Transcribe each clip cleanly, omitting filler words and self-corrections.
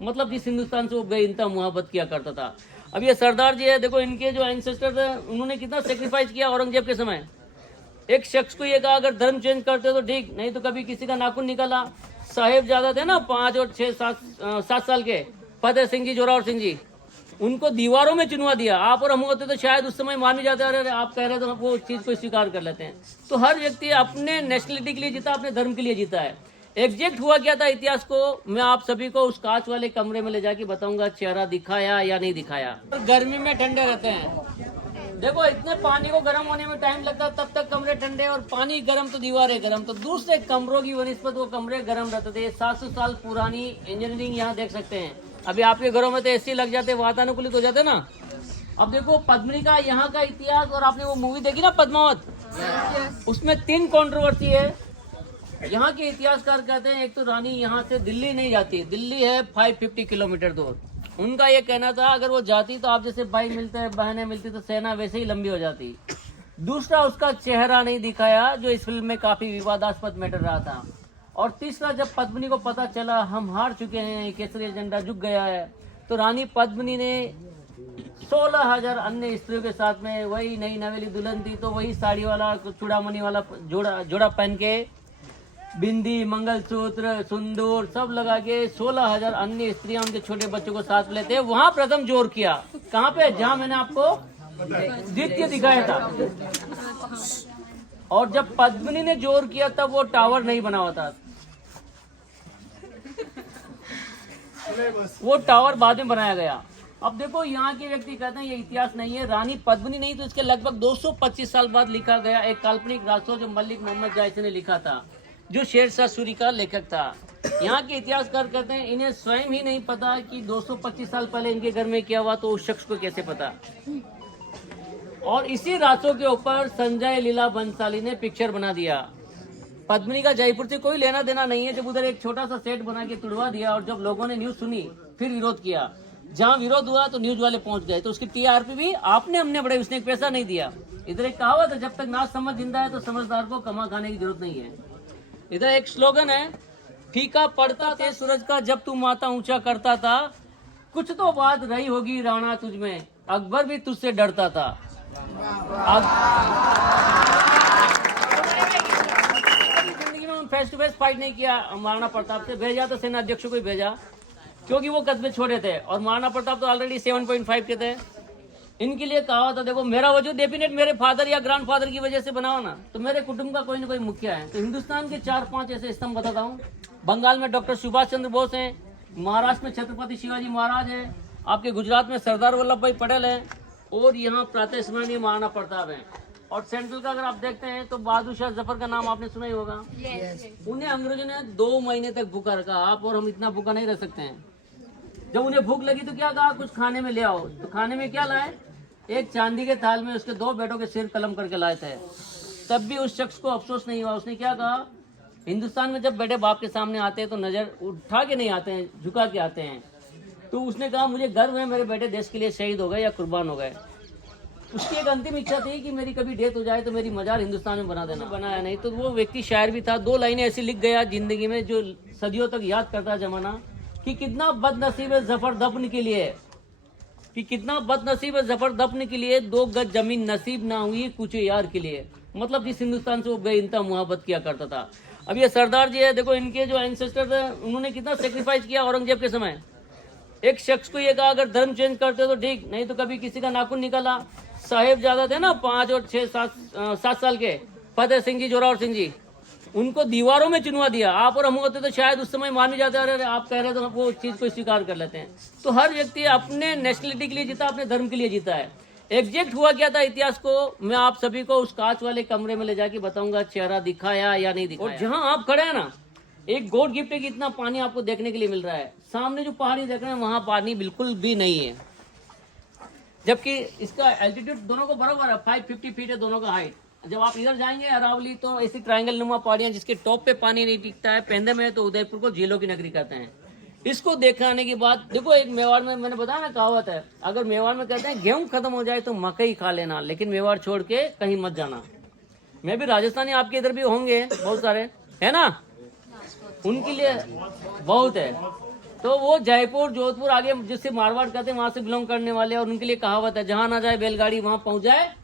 मतलब जिस हिंदुस्तान से वो बेइंतहा मोहब्बत किया करता था। अब ये सरदार जी है, देखो इनके जो एंसेस्टर थे उन्होंने कितना सेक्रीफाइस किया औरंगजेब के समय। एक शख्स को ये कहा अगर धर्म चेंज करते हो तो ठीक, नहीं तो कभी किसी का नाखून निकाला। साहेब ज्यादा थे ना 5 और 6 7 साल के, फतेह सिंह जी, जोरावर सिंह जी, उनको दीवारों में चुनवा दिया। आप और हम होते तो शायद उस समय मान ही जाते, अरे आप कह रहे तो वो चीज को स्वीकार कर लेते हैं। तो हर व्यक्ति अपने नेशनलिटी के लिए जीता, अपने धर्म के लिए जीता है। एग्जैक्ट हुआ क्या था इतिहास को मैं आप सभी को उस कांच वाले कमरे में ले जाके बताऊंगा, चेहरा दिखाया या नहीं दिखाया। गर्मी में ठंडे रहते हैं, देखो इतने पानी को गर्म होने में टाइम लगता है, तब तक कमरे ठंडे, और पानी गर्म तो दीवारें गर्म, तो दूसरे कमरों की वनिस्पत वो कमरे गर्म रहते थे। 700 साल पुरानी इंजीनियरिंग यहाँ देख सकते हैं। अभी आपके घरों में तो एसी लग जाते, वातानुकूलित हो जाते ना। अब देखो पद्मिनी का यहाँ का इतिहास, और आपने वो मूवी देखी ना पद्मावत, उसमें 3 कंट्रोवर्सी है। यहाँ के इतिहासकार कहते हैं एक तो रानी यहाँ से दिल्ली नहीं जाती, दिल्ली है 550 किलोमीटर दूर। उनका ये कहना था अगर वो जाती तो आप जैसे भाई मिलते हैं, बहनें मिलती, तो सेना वैसे ही लंबी हो जाती। दूसरा, उसका चेहरा नहीं दिखाया, जो इस फिल्म में काफी विवादास्पद मैटर रहा था। और तीसरा, जब पद्मिनी को पता चला हम हार चुके हैं, केसरी एजेंडा झुक गया है, तो रानी पद्मिनी ने 16,000 अन्य स्त्रियों के साथ में, वही नई नवेली दुल्हन थी तो वही साड़ी वाला चूड़ामणि वाला जोड़ा पहन के, बिंदी, मंगलसूत्र, सुंदूर सब लगा के 16,000 अन्य स्त्रियां उनके छोटे बच्चों को साथ लेते हैं। वहां प्रथम जोर किया, कहाँ पे, जहां मैंने आपको द्वितीय दिखाया था। और जब पद्मिनी ने जोर किया तब वो टावर नहीं बना हुआ था, वो टावर बाद में बनाया गया। अब देखो यहाँ के व्यक्ति कहते हैं ये इतिहास नहीं है, रानी पद्मिनी नहीं तो इसके लगभग 225 साल बाद लिखा गया एक काल्पनिक रासो जो मलिक मोहम्मद जायसी ने लिखा था, जो शेरशाह सूरी का लेखक था। यहाँ के इतिहासकार कहते हैं इन्हें स्वयं ही नहीं पता कि 225 साल पहले इनके घर में क्या हुआ, तो उस शख्स को कैसे पता। और इसी रासों के ऊपर संजय लीला बंसाली ने पिक्चर बना दिया। पद्मिनी का जयपुर से कोई लेना देना नहीं है। जब उधर एक छोटा सा सेट बना के तुड़वा दिया, और जब लोगों ने न्यूज सुनी फिर विरोध किया, जहाँ विरोध हुआ तो न्यूज वाले पहुंच गए, तो उसकी टीआरपी भी आपने हमने बढ़ाई, उसने एक पैसा नहीं दिया। इधर एक कहावत है, जब तक ना समझ जिंदा है तो समझदार को कमा खाने की जरूरत नहीं है। इधर एक स्लोगन है, फीका पड़ता थे सूरज का जब तू माथा ऊंचा करता था, कुछ तो बात रही होगी राणा तुझ में, अकबर भी तुझसे डरता था। जिंदगी में फेस टू फेस फाइट नहीं किया, महाराणा प्रताप से भेजा तो सेना अध्यक्ष को ही भेजा, क्योंकि वो कस्बे छोड़े थे, और महाराणा प्रताप तो ऑलरेडी 7.5 के थे। इनके लिए कहा था देखो मेरा वजूद डेफिनेट मेरे फादर या ग्रैंडफादर की वजह से बनाओ ना, तो मेरे कुटुंब का कोई ना कोई मुखिया है। तो हिंदुस्तान के 4-5 ऐसे स्तंभ बताता हूँ। बंगाल में डॉक्टर सुभाष चंद्र बोस हैं, महाराष्ट्र में छत्रपति शिवाजी महाराज हैं, आपके गुजरात में सरदार वल्लभ भाई पटेल हैं, और यहाँ प्रातः स्मरणीय महाराणा प्रताप है। और सेंट्रल का अगर आप देखते हैं तो बहादुर शाह जफर का नाम आपने सुना ही होगा। उन्हें अंग्रेजों ने 2 महीने तक भूखा रखा, आप और हम इतना भूखा नहीं रह सकते हैं। जब उन्हें भूख लगी तो क्या कहा, कुछ खाने में ले आओ, तो खाने में क्या लाए, एक चांदी के थाल में उसके 2 बेटों के सिर कलम करके लाए थे। तब भी उस शख्स को अफसोस नहीं हुआ। उसने क्या कहा, हिंदुस्तान में जब बेटे बाप के सामने आते हैं तो नजर उठा के नहीं आते हैं, झुका के आते हैं। तो उसने कहा मुझे गर्व है मेरे बेटे देश के लिए शहीद हो गए या कुर्बान हो गए। उसकी एक अंतिम इच्छा थी कि मेरी कभी डेथ हो जाए तो मेरी मजार हिंदुस्तान में बना देना। बनाया नहीं तो वो व्यक्ति शायर भी था। 2 लाइनें ऐसी लिख गया जिंदगी में जो सदियों तक याद करता है जमाना, कि कितना बदनसीब है जफर दफन के लिए, कि कितना बदनसीब है जफर दफन के लिए, 2 गज जमीन नसीब ना हुई कुछ यार के लिए। मतलब जिस हिंदुस्तान से वो बेइंतहा मोहब्बत किया करता था। अब ये सरदार जी है, देखो इनके जो एंसेस्टर थे उन्होंने कितना सेक्रीफाइस किया औरंगजेब के समय। एक शख्स को ये कहा अगर धर्म चेंज करते हो तो ठीक, नहीं तो कभी किसी का नाखून निकाला। साहेब ज्यादा थे ना 5 और 6 7 साल के, फतेह सिंह जी, जोरावर सिंह जी, उनको दीवारों में चुनवा दिया। आप और हम होते तो शायद उस समय मान ही जाते, अरे आप कह रहे तो वो चीज को स्वीकार कर लेते हैं। तो हर व्यक्ति अपने नेशनलिटी के लिए जीता, अपने धर्म के लिए जीता है। एग्जैक्ट हुआ क्या था इतिहास को मैं आप सभी को उस कांच वाले कमरे में ले जाके बताऊंगा, चेहरा दिखाया या नहीं दिखाया। और जहां आप खड़े हैं ना, एक गॉड गिफ्ट है कि इतना पानी आपको देखने के लिए मिल रहा है। सामने जो पहाड़ी देख रहे हैं वहां पानी बिल्कुल भी नहीं है, जबकि इसका एल्टीट्यूड दोनों को बराबर है, 550 फीट है दोनों का हाइट। जब आप इधर जाएंगे अरावली तो ऐसी ट्रायंगल नुमा पहाड़ियां जिसके टॉप पे पानी नहीं टिकता है। पेंदे में तो उदयपुर को झीलों की नगरी कहते हैं। इसको दिखाने के बाद देखो, एक मेवाड़ में मैंने बताया ना कहावत है, अगर मेवाड़ में कहते हैं गेहूं खत्म हो जाए तो मकई खा लेना, लेकिन मेवाड़ छोड़ के कहीं मत जाना। मैं भी राजस्थानी, आपके इधर भी होंगे बहुत सारे, है ना, उनके लिए बहुत है। तो वो जयपुर जोधपुर आगे जिससे मारवाड़ कहते हैं वहां से बिलोंग करने वाले, और उनके लिए कहावत है जहां ना जाए बैलगाड़ी वहां पहुंच जाए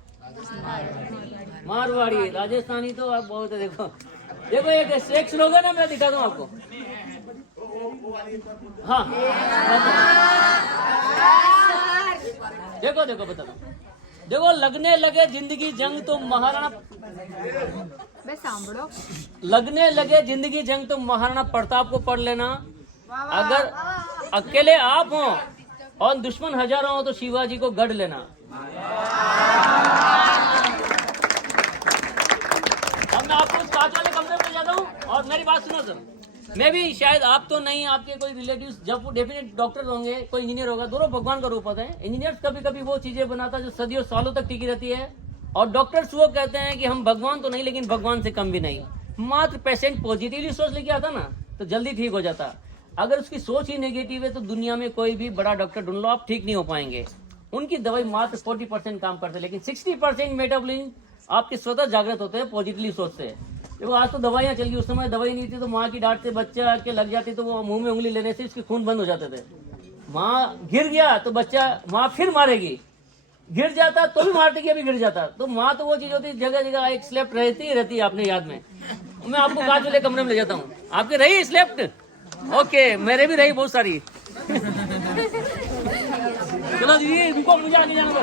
मारवाड़ी। राजस्थानी तो आप बहुत है। देखो देखो एक स्लोगन है, मैं दिखा दूं आपको। हाँ देखो देखो बता दो, देखो लगने लगे जिंदगी जंग तो महाराणा, लगने लगे जिंदगी जंग तो महाराणा प्रताप को पढ़ लेना। अगर अकेले आप हो और दुश्मन हजारों हो तो शिवाजी को गढ़ लेना। अब मैं आपको उस कांच वाले कमरे में जाता हूँ, और मेरी बात सुनो सर, मैं भी शायद आप तो नहीं, आपके कोई रिलेटिव्स जब वो डेफिनेट डॉक्टर होंगे, कोई इंजीनियर होगा, दोनों भगवान का रूप होते हैं। इंजीनियर्स कभी कभी वो चीजें बनाता है जो सदियों सालों तक टिकी रहती है, और डॉक्टर्स वो कहते हैं कि हम भगवान तो नहीं लेकिन भगवान से कम भी नहीं। मात्र पेशेंट पॉजिटिवली सोच लेके आता ना तो जल्दी ठीक हो जाता। अगर उसकी सोच ही नेगेटिव है तो दुनिया में कोई भी बड़ा डॉक्टर ढूंढ लो, आप ठीक नहीं हो पाएंगे। उनकी दवाई मात्र 40% काम करते हैं, लेकिन 60% मेटाबॉलिज्म आपके स्वतः जागृत होते हैं पॉजिटिवली सोचते हैं। देखो आज तो दवाइयाँ चल गई, उस समय दवाई नहीं थी तो माँ की डांट से बच्चा के लग जाती तो वो मुंह में उंगली लेने से उसके खून बंद हो जाते थे। माँ गिर गया तो बच्चा, माँ फिर मारेगी, गिर जाता तो भी मारती कि अभी गिर जाता। तो माँ तो वो चीज होती है, जगह जगह एक स्लेप्ट रहती है आपने याद में। मैं आपको कांच वाले कमरे में ले जाता हूँ, आपके रही स्लेप्ट? ओके, मेरे भी रही बहुत सारी। चलो दीदी इनको मुझे आगे जाना दो।